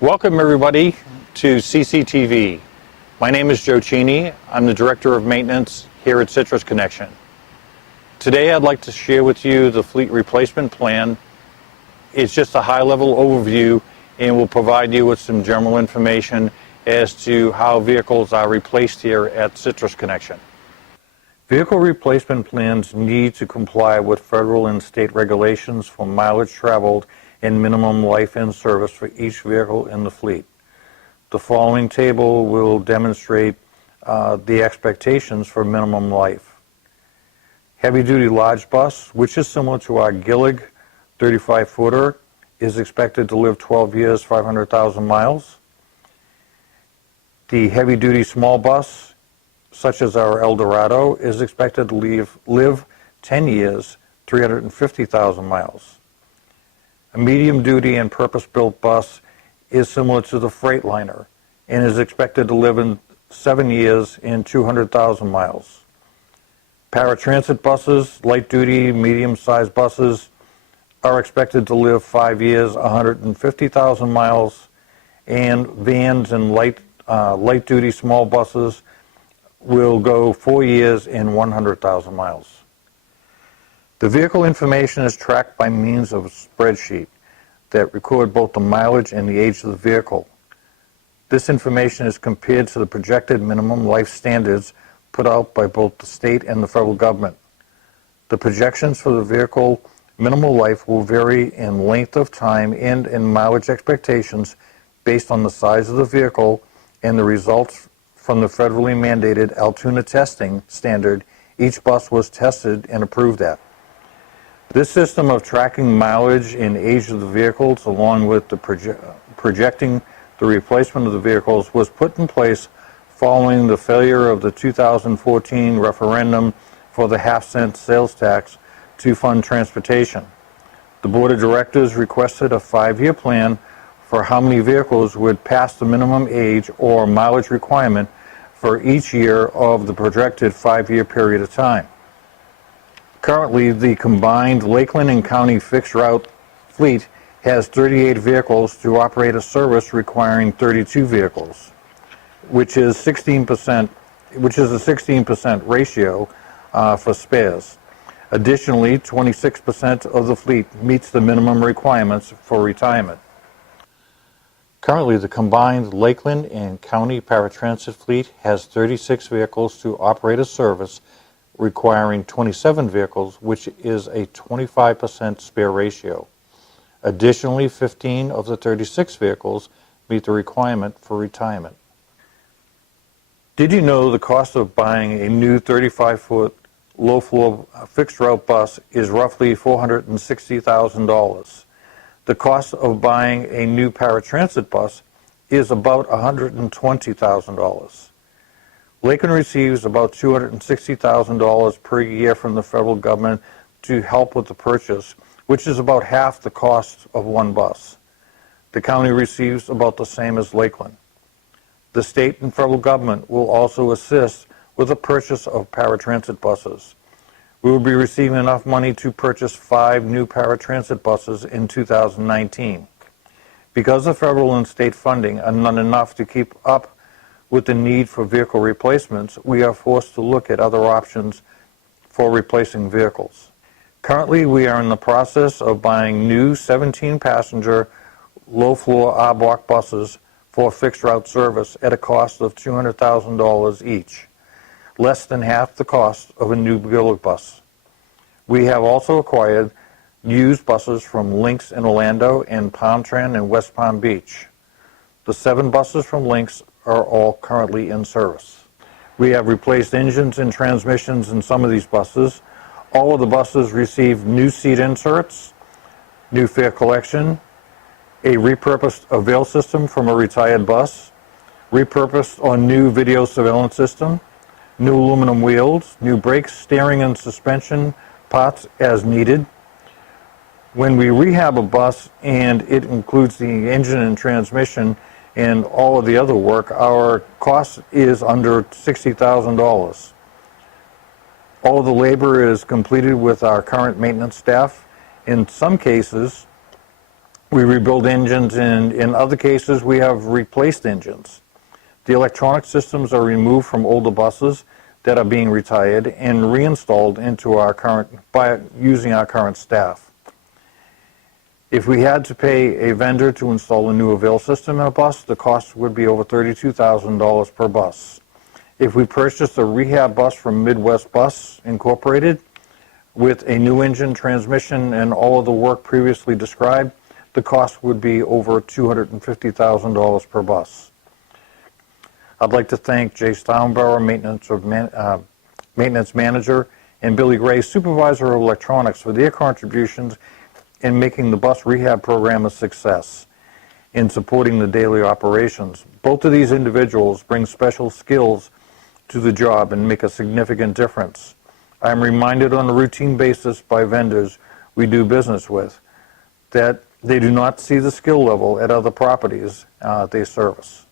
Welcome everybody to CCTV. My name is Joe Cheney. I'm the Director of Maintenance here at Citrus Connection. Today I'd like to share with you the fleet replacement plan. It's just a high-level overview and will provide you with some general information as to how vehicles are replaced here at Citrus Connection. Vehicle replacement plans need to comply with federal and state regulations for mileage traveled and minimum life in service for each vehicle in the fleet. The following table will demonstrate the expectations for minimum life. Heavy-duty large bus, which is similar to our Gillig 35-footer, is expected to live 12 years, 500,000 miles. The heavy-duty small bus, such as our Eldorado, is expected to live 10 years, 350,000 miles. A medium-duty and purpose-built bus is similar to the Freightliner and is expected to live in 7 years and 200,000 miles. Paratransit buses, light-duty, medium-sized buses, are expected to live 5 years, 150,000 miles, and vans and light-duty small buses will go 4 years and 100,000 miles. The vehicle information is tracked by means of a spreadsheet that record both the mileage and the age of the vehicle. This information is compared to the projected minimum life standards put out by both the state and the federal government. The projections for the vehicle minimal life will vary in length of time and in mileage expectations based on the size of the vehicle and the results from the federally mandated Altoona testing standard each bus was tested and approved at. This system of tracking mileage and age of the vehicles, along with the projecting the replacement of the vehicles, was put in place following the failure of the 2014 referendum for the half-cent sales tax to fund transportation. The Board of Directors requested a 5-year plan for how many vehicles would pass the minimum age or mileage requirement for each year of the projected 5-year period of time. Currently, the combined Lakeland and County fixed route fleet has 38 vehicles to operate a service requiring 32 vehicles, which is a 16% ratio for spares. Additionally, 26% of the fleet meets the minimum requirements for retirement. Currently, the combined Lakeland and County paratransit fleet has 36 vehicles to operate a service requiring 27 vehicles, which is a 25% spare ratio. Additionally, 15 of the 36 vehicles meet the requirement for retirement. Did you know the cost of buying a new 35-foot low-floor fixed-route bus is roughly $460,000? The cost of buying a new paratransit bus is about $120,000. Lakeland receives about $260,000 per year from the federal government to help with the purchase, which is about half the cost of one bus. The county receives about the same as Lakeland. The state and federal government will also assist with the purchase of paratransit buses. We will be receiving enough money to purchase 5 new paratransit buses in 2019. Because the federal and state funding are not enough to keep up with the need for vehicle replacements, we are forced to look at other options for replacing vehicles. Currently, we are in the process of buying new 17-passenger low-floor R-block buses for fixed route service at a cost of $200,000 each, less than half the cost of a new Gillig bus. We have also acquired used buses from Lynx in Orlando and Palmtran in West Palm Beach. The 7 buses from Lynx are all currently in service. We have replaced engines and transmissions in some of these buses. All of the buses receive new seat inserts, new fare collection, a repurposed avail system from a retired bus, repurposed or new video surveillance system, new aluminum wheels, new brakes, steering and suspension parts as needed. When we rehab a bus and it includes the engine and transmission and all of the other work, our cost is under $60,000. All of the labor is completed with our current maintenance staff. In some cases, We rebuild engines, and in other cases, we have replaced engines. The electronic systems are removed from older buses that are being retired and reinstalled into our current by using our current staff. If we had to pay a vendor to install a new Avail system in a bus, the cost would be over $32,000 per bus. If we purchased a rehab bus from Midwest Bus Incorporated with a new engine, transmission, and all of the work previously described, the cost would be over $250,000 per bus. I'd like to thank Jay Steinbauer, Maintenance Manager, and Billy Gray, Supervisor of Electronics, for their contributions in making the bus rehab program a success in supporting the daily operations. Both of these individuals bring special skills to the job and make a significant difference. I am reminded on a routine basis by vendors we do business with that they do not see the skill level at other properties they service.